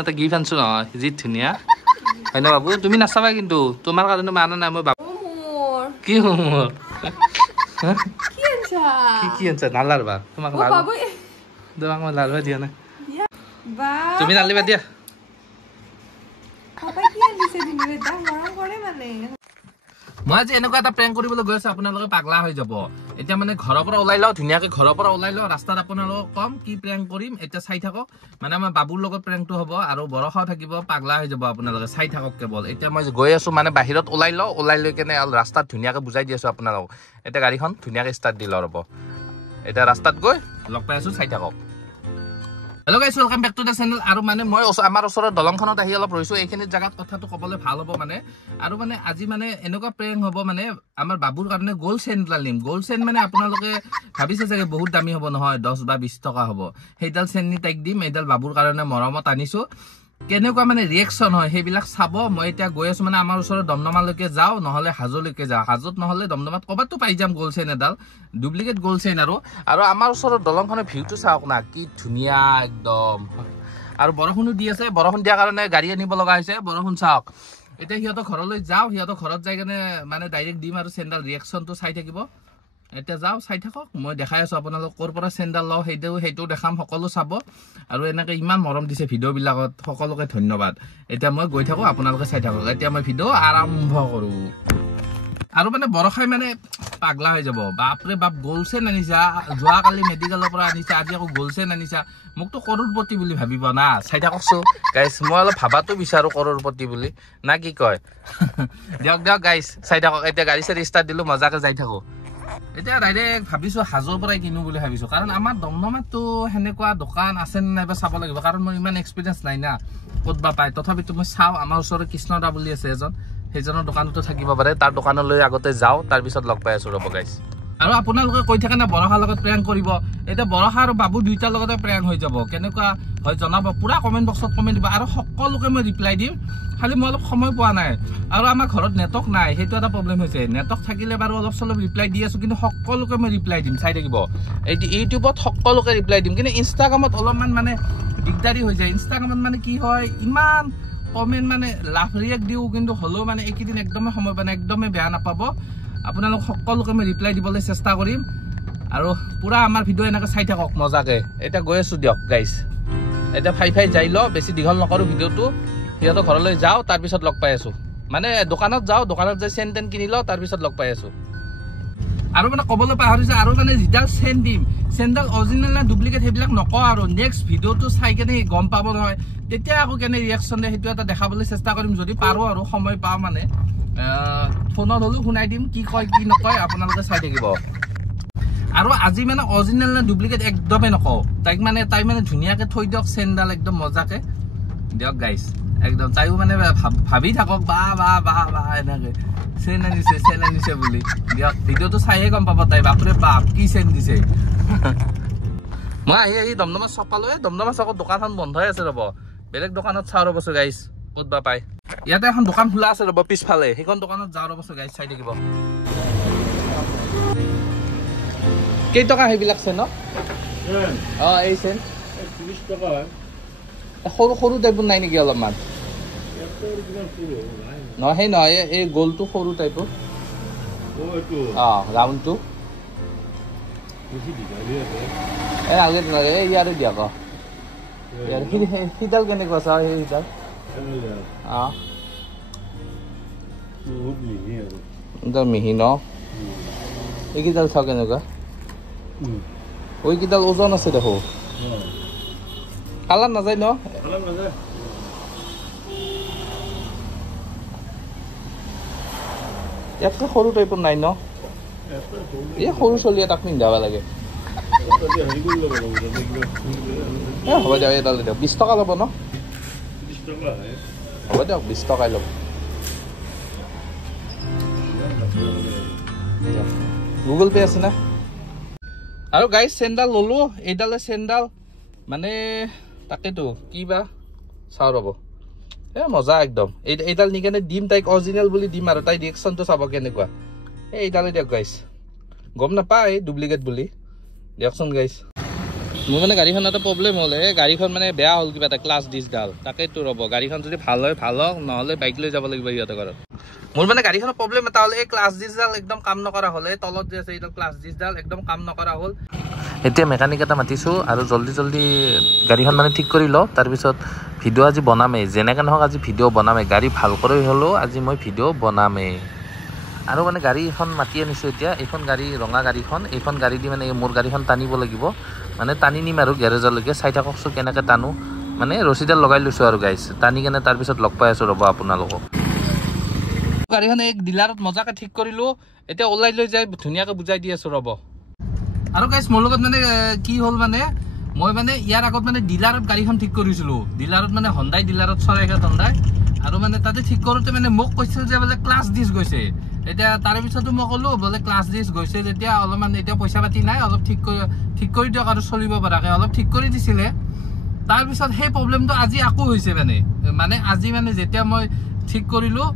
এটা গিফট আনছো নহয় যি ধুনীয়া হয় না বাবু তুমি নাচাবা কিন্তু তোমাৰ কাৰণে মানা নাই মই বাবু কি মোৰ কি আনছা নালাৰবা তোমাক লাল তোমাক মই লালবা দিয়া নাই তুমি নালিবা দিয়া মই আজি এনেকুৱা এটা প্ৰেংক কৰিবলৈ গৈ আছো আপোনালোকে পাগলা হৈ যাব এতিয়া মানে ঘৰৰ পৰা ওলাই লও ধুনীয়াকে ঘৰৰ পৰা ওলাই লও ৰাস্তাত আপোনালোকক কম কি প্ৰেংক কৰিম এতিয়া চাই থাকক মানে আমাৰ বাবুৰ লগত প্ৰেংকটো হ'ব আৰু বৰষাও থাকিব পাগলা হৈ যাব আপোনালোকে চাই থাকক কেৱল এতিয়া মই গৈ আছো মানে বাহিৰত ওলাই লও ওলাই লৈ কেনে ৰাস্তাত ধুনীয়াকে বুজাই দি আছো আপোনালোকক এতিয়া গাড়ীখন ধুনীয়াকে ষ্টাৰ্ট দি লও ৰব এতিয়া ৰাস্তাত গৈ লগ পাই আছো চাই থাকক Hello guys, welcome back to the channel. আৰু মানে মই আমাৰ ওচৰৰ দলংখনত আহি অলপ ৰৈছো এইখিনি জায়গাত কথাটো কবলৈ ভাল হ'ব মানে আৰু মানে আজি মানে এনেকুৱা প্ৰেং হ'ব মানে আমাৰ বাবুৰ কাৰণে গোল চেনডাল নিম গোল চেন মানে আপোনালোকে ভাবিছে চাগে বহুত দামী হ'ব নহয় 10 বা 20 টকা হ'ব সেইডাল চেন নি তাইক দিম এইডাল বাবুৰ কাৰণে মৰমত আনিছো কেনেকুৱা মানে ৰিয়েকচন হয় সেইবিলাক চাব মই এতিয়া গৈ আছো মানে আমাৰ ওচৰৰ দমদমালৈকে যাও নহলে হাজলৈকে যাও হাজত নহলে দমদমাত কবাতো পাই যাম গোল চেন এডাল ডুপ্লিকেট গোল চেন আৰু আমাৰ ওচৰৰ দলংখনৰ ভিউটো চাওক না কি ধুনীয়া একদম আৰু বৰষুণো দি আছে বৰষুণ দিয়াৰ কাৰণে গাড়ী আনিব লগা হৈছে বৰষুণ চাওক এতিয়া হিহঁতৰ ঘৰলৈ যাও হিহঁতৰ ঘৰত যাই কেনে মানে ডাইৰেক্ট দিম আৰু চেনডাল ৰিয়েকচনটো চাই থাকিব এতিয়া যাও চাই থাকক মই দেখাই আছো আপোনালোক কৰ পৰা চেনডাল লও সেইটো দেখাম সকলো চাব আৰু এনেকৈ ইমান মৰম দিছে ভিডিঅ' বিলাকত সকলোকে ধন্যবাদ এতিয়া মই গৈ থাকো আপোনালোকে চাই থাকক এতিয়া মই ভিডিঅ' আৰম্ভ কৰো আৰু মানে বৰষাই মানে পাগলা হৈ যাব বাপৰে বাপ গোলচেন আনিছা যোৱা কালি মেডিকেলৰ পৰা আনিছা আজি আকৌ গোলচেন আনিছা মোকতো কৰৰপতি বুলি ভাবিব না চাই থাককছো গাইস মই অলপ ভাবাটো বিচাৰো কৰৰপতি বুলি না কি কয় দিয়ক গাইস চাই থাকক এতিয়া গাড়ী চাৰি ষ্টাৰ্ট দিলো মজাকে যাই থাকো এতিয়া ডাইৰেক্ট ভাবিছো হাজৰ পৰাই কিনো বুলি ভাবিছো কাৰণ আমাৰ দমদমাততো হেনেকুৱা দোকান আছে নাইবা চাব লাগিব কাৰণ মোৰ ইমান এক্সপিৰিয়েন্স নাই না ক'তবা পাই তথাপিতো মই চাও আমাৰ ওচৰত কৃষ্ণদা বুলি আছে এজন সেইজনৰ দোকানতো থাকিব পাৰে তাৰ দোকানলৈ আগতে যাও তাৰ পিছত লগ পাই আছো ৰব গাইস আৰু আপোনালোকে কৈ থাকে না বৰহাৰ লগত প্ৰেং কৰিব এটা বৰহাৰ আৰু বাবু দুইটাৰ লগতে প্ৰেং হৈ যাব কেনেকুৱা হয় জনাব পুৰা কমেন্ট বক্সত কমেন্ট দিবা আৰু সকলোকে মই ৰিপ্লাই দিম খালি মই অলপ সময় পোৱা নাই আৰু আমাৰ ঘৰত নেটৱৰ্ক নাই সেইটো এটা প্ৰবলেম হৈছে নেটৱৰ্ক থাকিলে বাৰু অলপ চলপ ৰিপ্লাই দি আছো কিন্তু সকলোকে মই ৰিপ্লাই দিম চাই থাকিব এই ইউটিউবত সকলোকে ৰিপ্লাই দিম কিন্তু ইনষ্টাগ্ৰামত অলপমান মানে দিগদাৰি হৈ যায় ইনষ্টাগ্ৰামত মানে কি হয় ইমান কমেন্ট মানে লাভ ৰিয়েক্ট দিও কিন্তু হলো মানে এইকেইদিন একদমে সময় পানে একদমে বেয়া নাপাব আপোনালোক সকলোকে মই ৰিপ্লাই দিবলৈ চেষ্টা কৰিম আৰু পুৰা আমাৰ ভিডিঅ' এনেকৈ চাই থাকক মজাকে এতিয়া গৈ আছো দিয়ক গাইস এতিয়া ফাই যাই ল বেছি দীঘল নকৰো ভিডিঅ'টো সিহঁতৰ ঘৰলৈ যাও তাৰ পিছত লগ পাই আছো মানে দোকানত যাও দোকানত যাই চেন টেন কিনি ল তাৰ পিছত লগ পাই আছো আৰু মানে কবলৈ পাহৰিছে আৰু মানে যিডাল চেন দিম চেনডাল অৰিজিনেল না ডুপ্লিকেট সেইবিলাক নকওঁ আৰু নেক্সট ভিডিঅ'টো চাই কেনে গম পাব নহয় তেতিয়া আকৌ কেনে ৰিয়েকচন দিয়ে সেইটো এটা দেখাবলৈ চেষ্টা কৰিম যদি পাৰো আৰু সময় পাওঁ মানে ফোনত হলো শুনাই দিম কি কয় কি নকয় আপোনালোকে চাই থাকিব আৰু আজি মানে অৰিজিনেল না ডুপ্লিকেট একদমে নকওঁ তাই মানে ধুনীয়াকে থৈ দিয়ক চেনডাল একদম মজাকে দিয়ক গাইস একদম তাইও মানে ভাবি থাকক বা এনেকে চেন আনিছে বুলি দিয়ক ভিডিঅ'টো চাইহে গম পাব তাই বাপৰে বাপ কি চেন দিছে মই আহি দমদমা চক পালো দমদমা চকত দোকানখন বন্ধ হৈ আছে ৰব বেলেগ দোকানত চাও ৰবছো গাইস ক'ত বা পাই ইয়াতে এখন দোকান খোলা আছে ৰব পিছফালে সেইখন দোকানত যাও ৰবছো গাইস চাই থাকিব কেই টকা সেইবিলাক চেন এই চেন 30 টকা সৰু টাইপৰ নাই নেকি অলপমান নহয় সেই নহয় এই গোলটো সৰু টাইপৰ ৰাউণ্ডটো ইয়াৰে দিয়ক সিডাল কেনেকুৱা চা সিডাল একদম মিহি ন এইকেইডাল চাওঁ কেনেকুৱা ওইকেইডাল ওজন আছে দেখো কালাৰ নাযায় ন ইয়াতকে সৰু টাইপৰ নাই ন এই সৰু চলি এটাক পিন্ধাব লাগে হ'ব দিয়ক এডাল দিয়ক 20 টকা ল'ব ন হ'ব দিয়ক 20 টকাই ল'ব গুগল পে আছে না আৰু গাইস চেনডাল ললো এইডালে চেনডাল মানে তাকেতো কি বা চাও ৰব মজা একদম এইডাল নিকেনে দিম তাইক অৰিজিনেল বুলি দিম আৰু তাই ৰিয়েকচনটো চাব কেনেকুৱা এইডালে দিয়ক গাইস গম নাপায় ডুপ্লিকেট বুলি দিয়কচোন গাইস মোৰ মানে গাড়ীখন এটা প্ৰব্লেম হ'ল গাড়ীখন মানে বেয়া হ'ল কিবা এটা ক্লাছ ডিছডাল তাকেইতো ৰ'ব গাড়ীখন যদি ভাল হয় ভাল হওক নহ'লে বাইক লৈ যাব লাগিব সিহঁতৰ ঘৰত মোৰ মানে গাড়ীখনৰ প্ৰব্লেম এটা হ'ল এই ক্লাছ ডিছডাল একদম কাম নকৰা হ'ল এই তলত যে আছে এইটো ক্লাছ ডিছডাল একদম কাম নকৰা হ'ল এতিয়া মেকানিক এটা মাতিছোঁ আৰু জল্দি গাড়ীখন মানে ঠিক কৰি লওঁ তাৰপিছত ভিডিঅ' আজি বনামেই যেনেকৈ নহওক আজি ভিডিঅ' বনামেই গাড়ী ভাল কৰি হ'লেও আজি মই ভিডিঅ' বনামেই আৰু মানে গাড়ীখন মাতি আনিছোঁ এতিয়া এইখন গাড়ী ৰঙা গাড়ীখন এইখন গাড়ী দি মানে মোৰ গাড়ীখন টানিব লাগিব মানে টানি নিম আৰু গেৰেজলৈকে চাই থাককচোন কেনেকৈ টানো মানে ৰছীডাল লগাই লৈছোঁ আৰু গাইছ টানি কেনে তাৰপিছত লগ পাই আছোঁ ৰ'ব আপোনালোকক গাড়ীখন এই ডিলাৰত মজাকৈ ঠিক কৰিলোঁ এতিয়া ওলাই লৈ যাই ধুনীয়াকৈ বুজাই দি আছোঁ ৰ'ব আৰু গাইছ মোৰ লগত মানে কি হ'ল মানে মই মানে ইয়াৰ আগত মানে ডিলাৰত গাড়ীখন ঠিক কৰিছিলোঁ ডিলাৰত মানে হণ্ডাই ডিলাৰত চৰাইঘাট হণ্ডাই আৰু মানে তাতে ঠিক কৰোঁতে মানে মোক কৈছিল যে বোলে ক্লাছ ডিছ গৈছে এতিয়া তাৰে পিছতো মই ক'লোঁ বোলে ক্লাছ ডিছ গৈছে যেতিয়া অলপমান এতিয়া পইচা পাতি নাই অলপ ঠিক কৰি দিয়ক আৰু চলিব পৰাকৈ অলপ ঠিক কৰি দিছিলে তাৰপিছত সেই প্ৰব্লেমটো আজি আকৌ হৈছে মানে আজি মানে যেতিয়া মই ঠিক কৰিলোঁ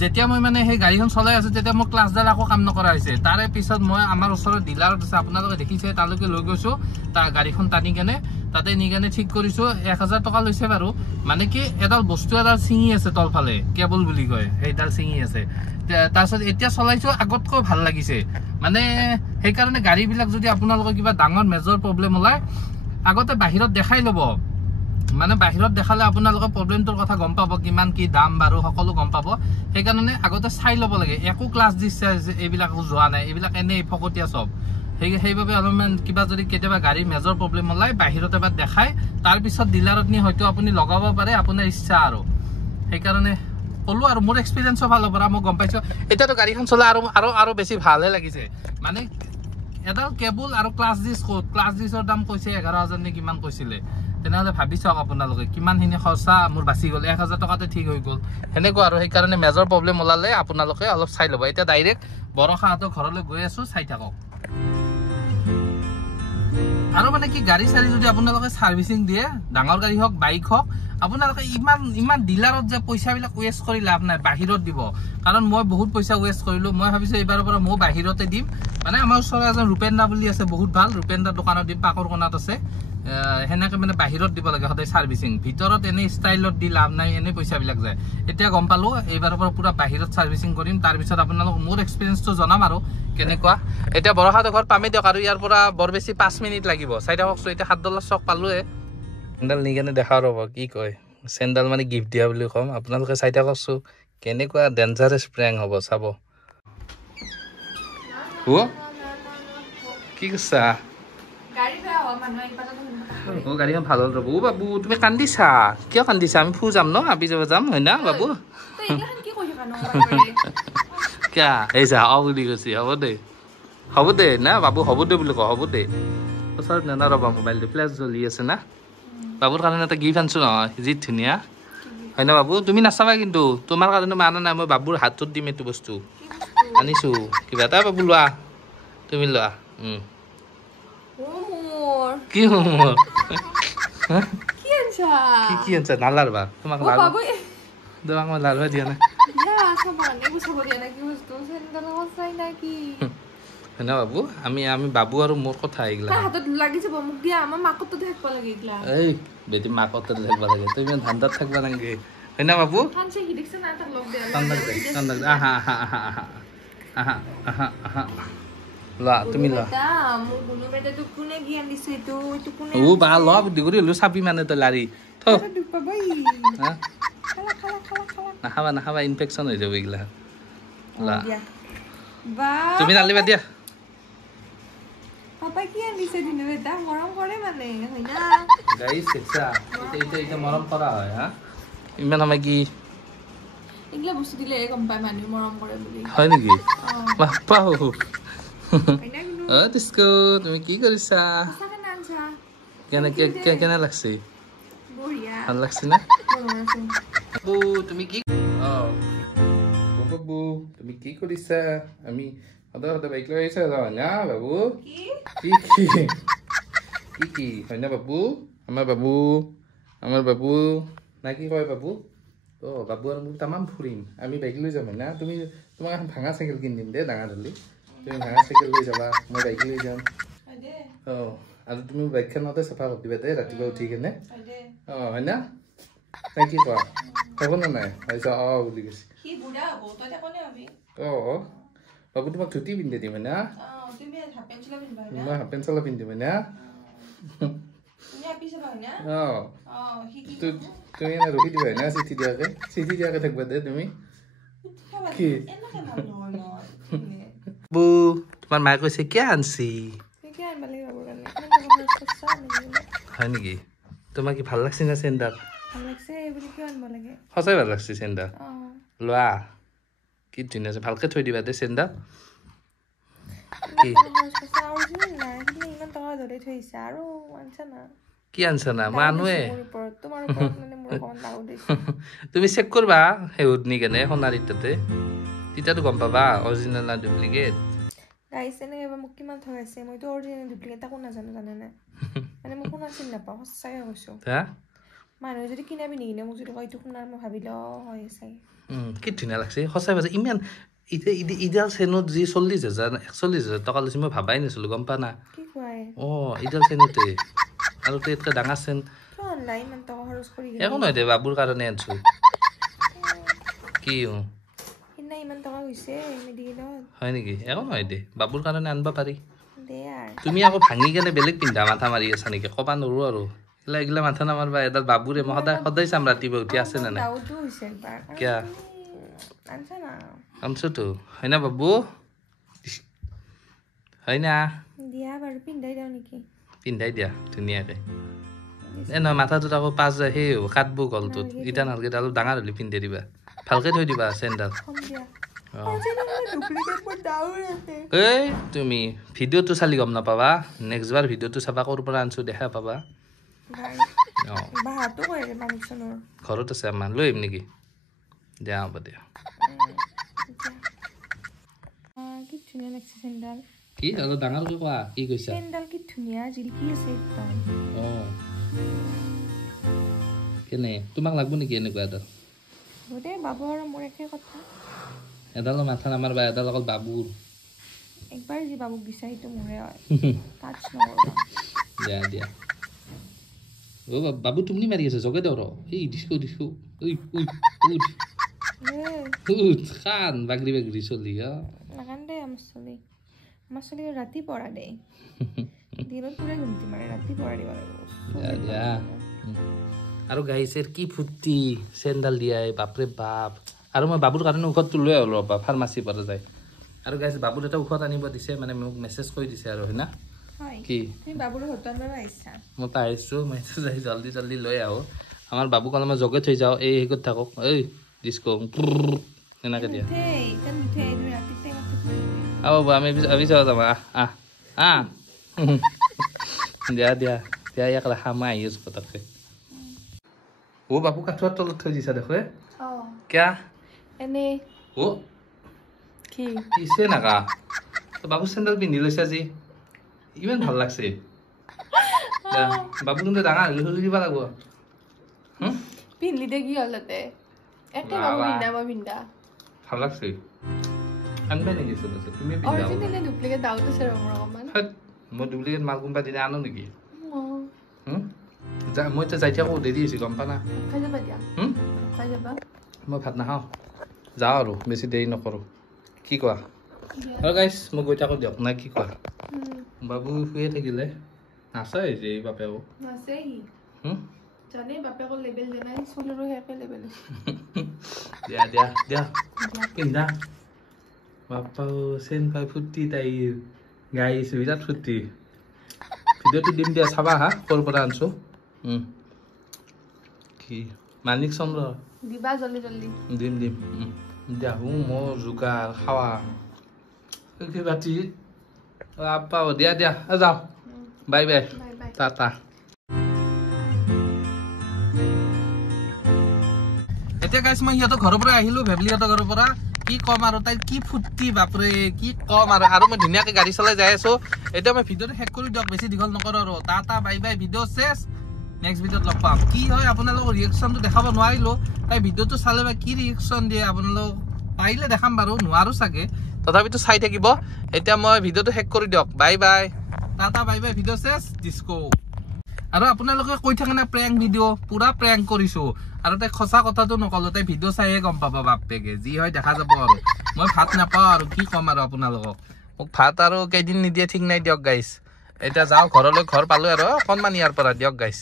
যেতিয়া মই মানে সেই গাড়ীখন চলাই আছোঁ তেতিয়া মোৰ ক্লাছডাল আকৌ কাম নকৰা হৈছে তাৰে পিছত মই আমাৰ ওচৰত ডিলাৰত আছে আপোনালোকে দেখিছে তালৈকে লৈ গৈছোঁ তাৰ গাড়ীখন টানি কেনে তাতে নি কেনে ঠিক কৰিছোঁ 1000 টকা লৈছে বাৰু মানে কি এডাল বস্তু এডাল ছিঙি আছে তলফালে কেবল বুলি কয় সেইডাল ছিঙি আছে তাৰপিছত এতিয়া চলাইছোঁ আগতকৈ ভাল লাগিছে মানে সেইকাৰণে গাড়ীবিলাক যদি আপোনালোকৰ কিবা ডাঙৰ মেজৰ প্ৰব্লেম ওলায় আগতে বাহিৰত দেখাই ল'ব মানে বাহিৰত দেখালে আপোনালোকৰ প্ৰব্লেমটোৰ কথা গম পাব কিমান কি দাম বাৰু সকলো গম পাব সেইকাৰণে আগতে চাই ল'ব লাগে একো ক্লাছ দিছে এইবিলাক যোৱা নাই এইবিলাক এনেই ফকতীয়া চব সেইবাবে অলপমান কিবা যদি কেতিয়াবা গাড়ীৰ মেজৰ প্ৰব্লেম ওলায় বাহিৰত এবাৰ দেখাই তাৰপিছত ডিলাৰত নি হয়তো আপুনি লগাব পাৰে আপোনাৰ ইচ্ছা আৰু সেইকাৰণে ক'লোঁ আৰু মোৰ এক্সপিৰিয়েঞ্চো ফালৰ পৰা মই গম পাইছোঁ এতিয়াতো গাড়ীখন চলাই আৰু বেছি ভালহে লাগিছে মানে এডাল কেবল আৰু ক্লাছ ডিছ ক'ত ক্লাছ ডিছৰ দাম কৈছে 11,000 নে কিমান কৈছিলে তেনেহ'লে ভাবি চাওক আপোনালোকে কিমানখিনি খৰচা মোৰ বাচি গ'ল 1000 টকাতে ঠিক হৈ গ'ল সেনেকুৱা আৰু সেইকাৰণে মেজৰ প্ৰব্লেম ওলালে আপোনালোকে অলপ চাই ল'ব এতিয়া ডাইৰেক্ট বৰষাহঁতৰ ঘৰলৈ গৈ আছোঁ চাই থাকক আৰু মানে কি গাড়ী চাড়ী যদি আপোনালোকে ছাৰ্ভিচিং দিয়ে ডাঙৰ গাড়ী হওক বাইক হওক আপোনালোকে ইমান ডিলাৰত যে পইচাবিলাক ৱেষ্ট কৰি লাভ নাই বাহিৰত দিব কাৰণ মই বহুত পইচা ৱেষ্ট কৰিলোঁ মই ভাবিছোঁ এইবাৰৰ পৰা মই বাহিৰতে দিম মানে আমাৰ ওচৰত এজন ৰূপেন্দা বুলি আছে বহুত ভাল ৰূপেন্দা দোকানত দিম পাকৰ কোণাত আছে সেনেকৈ মানে বাহিৰত দিব লাগে সদায় ছাৰ্ভিচিং ভিতৰত এনেই ষ্টাইলত দি লাভ নাই এনেই পইচাবিলাক যায় এতিয়া গম পালোঁ এইবাৰৰ পৰা পূৰা বাহিৰত ছাৰ্ভিচিং কৰিম তাৰপিছত আপোনালোকক মোৰ এক্সপিৰিয়েঞ্চটো জনাম আৰু কেনেকুৱা এতিয়া বৰষাহঁতৰ ঘৰত পামেই দিয়ক আৰু ইয়াৰ পৰা বৰ বেছি 5 মিনিট লাগিব চাই থাককচোন এতিয়া $7 চক পালোঁৱে চেণ্ডেল নি কেনে দেখা ৰ'ব কি কয় চেণ্ডেল মানে গিফ্ট দিয়া বুলি ক'ম আপোনালোকে চাই থাককচোন কেনেকুৱা ডেঞ্জাৰাছ প্ৰেংক হ'ব চাব কি কৈছা গাড়ীখন ভাল হ'ল ৰ'ব বাবু তুমি কান্দিছা কিয় কান্দিছা আমি ফুৰ যাম ন আবি যাব যাম হয় না বাবু কিয় এই যা বুলি কৈছে হ'ব দে না বাবু হ'ব দে বুলি কওঁ হ'ব দে ওচৰত নেনা ৰ'বা মোবাইলটো ফ্লেছ জ্বলি আছে না বাবুৰ কাৰণে এটা গিফ্ট আনিছোঁ নহয় যি ধুনীয়া হয় না বাবু তুমি নাচাবা কিন্তু তোমাৰ কাৰণে মই আনা নাই মই বাবুৰ হাতত দিম এইটো বস্তু আনিছোঁ কিবা এটা বাবু লোৱা তুমি লোৱা কি মোৰ কি আনছা নালাৰবা তোমাক মই লাৰবা দিয়া নাই হয় না বাবু আমি বাবু আৰু মোৰ কথা এইগিলা এই বেটি মাকত থাকিব লাগে তুমি ইমান ধান্দাত থাকিব নালাগে হয় না বাবু আহা আহা আহা আহা আহা আহা আহা লোৱা তুমি লোৱা বা লোৱা বুদ্ধি কৰি হ'লেও চাবি মানে তই লাৰি নাখাবা ইনফেকশ্যন হৈ যাব এইগিলা লোৱা তুমি নালিবা দিয়া মৰম কৰা হয় হা ইমান সময় কি হয় নেকি তুমি কি কৰিছা কেনে লাগছে ভাল লাগছে না তুমি কি তুমি কি কৰিছা আমি সদায় বাইক লৈ আহিছা না বাবু কি হয় না বাবু আমাৰ বাবু না কি কয় বাবু বাবু আৰু মোক তামাম ফুৰিম আমি বাইক লৈ যাম না তোমাক এখন ভাঙা চাইকেল কিনি দিম দেই ডাঙৰ হ'লে তুমি ভাঙা চাইকেল লৈ যাবা মই বাইক লৈ যাম আৰু তুমি বাইকখনতে চাফা কৰি দিবা দেই ৰাতিপুৱা উঠি কেনে হয় না তাই কি কোৱা হ'ব না নাই বুলি কৈছে বাবু তোমাক ধুতি পিন্ধি দিম না মই হাফ পেণ্ট চলা পিন্ধিম না তুমি এনে ৰখি দিবা না চিঠি দিয়াকে থাকিবা দে তুমি কি বু তোমাৰ মায়ে কৈছে কিয় আনছি হয় নেকি তোমাক কি ভাল লাগছে না চেণ্ডাল সঁচাই ভাল লাগছে চেণ্ডাল লোৱা কি ধুনীয়া আছে ভালকে থৈ দিবা দে চেণ্ডাল কি আনছা না মই আনোৱে তুমি চেক কৰবা শেহত নি কেনে সোণাৰীত তাতে তেতিয়াতো গম পাবা অৰিজিনেল না ডুপ্লিকেট গাইছে নে এবাৰ মোক কিমান ঠগাইছে মইতো অৰিজিনেল ডুপ্লিকেট তাকো নাজানো জানে নাই মানে মোক শুনা চিন নাপাওঁ সঁচাকৈ কৈছোঁ মানুহে যদি কিনাবি নিকিনে মোক যদি কয় এইটো শুনাৰ মই ভাবিলেও হয় চাগে কি ধুনীয়া লাগছে সঁচাই পাইছে ইমান ইডাল চেনত যি 40,000 টকা লৈছে মই ভাবাই নাছিলো গম পা না কি কয় ইডাল চেনতে আৰু তো এটা ডাঙৰ চেন অনলাইন মান টকা খৰচ কৰি একো নহয় দে বাবুৰ কাৰণে আনছো কি সিদিনা ইমান টকা গৈছে মেডিকেলত হয় নেকি একো নহয় দে বাবুৰ কাৰণে আনবা পাৰি দে আৰু তুমি আকৌ ভাঙি কেনে বেলেগ পিন্ধা মাথা মাৰি আছা নেকি ক'বা নোৱাৰো আৰু এইগিলা মাথা নামাৰবা এডাল বাবুৰে মই সদায় চাম ৰাতিপুৱা উঠি আছে নে নাই কিয়া আনছোতো হয় না বাবু হয় না দিয়া বাৰু পিন্ধাই দিওঁ নেকি পিন্ধাই দিয়া ধুনীয়াকে নহয় মাথাটোত আকৌ পাঁচ যায় সেই কাটবো গলটোত ইটা নালগে অলপ ডাঙৰ হ'লে পিন্ধাই দিবা ভালকে থৈ দিবা চেণ্ডাল এই তুমি ভিডিঅ'টো চালি গম নাপাবা নেক্সট বাৰ ভিডিঅ'টো চাবা ক'ৰ পৰা আনছো দেখা পাবা ঘৰত আছে আমাৰ লৈ আহিম নেকি দিয়া হ'ব দিয়া কি ধুনীয়া লাগছে চেণ্ডাল কি অলপ ডাঙৰকৈ কোৱা কি কৈছা চেণ্ডাল কি ধুনীয়া জিলকি আছে একদম কেনে তোমাক লাগব নেকি এনেকুৱা এডাল দে বাবু আৰু মোৰ একে কথা এডালৰ মাথা নামাৰবা এডাল অকল বাবুৰ একবাৰ যি বাবুক দিছা সেইটো মোৰে হয় টাচ নকৰবা দিয়া দিয়া বাবু তুমি মাৰি আছে জগে দেও এই দিছো খান বাগৰি চলি নাকান দে আমাৰ চলি ৰাতি পঢ়া দে দিনত পুৰা ঘুমতি মাৰে ৰাতি পঢ়া দিব লাগিব আৰু গাইছেৰ কি ফুৰ্তি চেণ্ডাল দিয়াই বাপৰে বাপ আৰু মই বাবুৰ কাৰণে ঔষধটো লৈ আহিলোঁ ৰ'বা ফাৰ্মাচীৰ পৰা যায় আৰু গাইছে বাবুৰ এটা ঔষধ আনিব দিছে মানে মোক মেছেজ কৰি দিছে আৰু হয় না কি মই পাৰিছোঁ মই যাই জল্দি লৈ আহোঁ আমাৰ বাবুক অলপ মই জগে থৈ যাওঁ এই হেৰিত থাকক এই ডিস্কো এনেকৈ দিয়া আমি চাওঁ যাম দিয়া ইয়াক ৰাখা মই আহি আছোঁ পটককৈ বাবু কাঠৰ তলত থৈ দিছা দেখো কিয়া কিছে নাকা বাবু চেণ্ডেল পিন্ধি লৈছা যি ইমান ভাল লাগছে বাবু কিন্তু ডাঙৰ হ'লে খুলি দিব লাগিব পিন্ধলি দে কি হ'ল ভাল লাগছে আনবাই নেকি তুমি মই ডুপ্লিকেট মাল কোনোবা দিনা আনো নেকি মই এতিয়া যাই থাকোঁ দেৰি হৈছে গম পা না মই ভাত নাখাওঁ যাওঁ আৰু বেছি দেৰি নকৰোঁ কি কোৱা আৰু গাইছ মই গৈ থাকোঁ দিয়ক নাই কি কোৱা বাবু শুয়ে থাকিলে নাচে যে বাপেও দিয়া পিন্ধা বাপাও চেন পাই ফুৰ্তি তাইৰ গাইছে বিৰাট ফুৰ্তি ভিডিঅ'টো দিম দিয়া চাবা হা ক'ৰ পৰা আনছো কি মানিক চন্দ্ৰ দিবা জল্দি দিম দিয়া মোৰ যোগাৰ খাৱা বাতি পাব দিয়া যাওঁ বাই টাটা এতিয়া গাইছ মই সিহঁতৰ ঘৰৰ পৰা আহিলোঁ ভেবলিহঁতৰ ঘৰৰ পৰা কি কম আৰু তাইৰ কি ফুৰ্তি বাপৰে কি কম আৰু মই ধুনীয়াকৈ গাড়ী চলাই যাই আছোঁ এতিয়া মই ভিডিঅ'টো শেষ কৰি দিয়ক বেছি দীঘল নকৰোঁ আৰু টাটা বাই ভিডিঅ' চেছ নেক্সট ভিডিঅ'ত লগ পাম কি হয় আপোনালোকৰ ৰিয়েকশ্যনটো দেখাব নোৱাৰিলোঁ তাই ভিডিঅ'টো চালে বা কি ৰিয়েকশ্যন দিয়ে আপোনালোক পাৰিলে দেখাম বাৰু নোৱাৰোঁ চাগে তথাপিতো চাই থাকিব এতিয়া মই ভিডিঅ'টো শেষ কৰি দিয়ক বাই টাটা বাই বাই ভিডিঅ' চেছ ডিস্কো আৰু আপোনালোকে কৈ থাকে না প্ৰেংক ভিডিঅ' পুৰা প্ৰেংক কৰিছো আৰু তাই সঁচা কথাটো নকলো তাই ভিডিঅ' চাইহে গম পাব বাপেকে যি হয় দেখা যাব আৰু মই ভাত নাপাওঁ আৰু কি ক'ম আৰু আপোনালোকক মোক ভাত আৰু কেইদিন নিদিয়ে ঠিক নাই দিয়ক গাইছ এতিয়া যাওঁ ঘৰলৈ ঘৰ পালো আৰু অকণমান ইয়াৰ পৰা দিয়ক গাইছ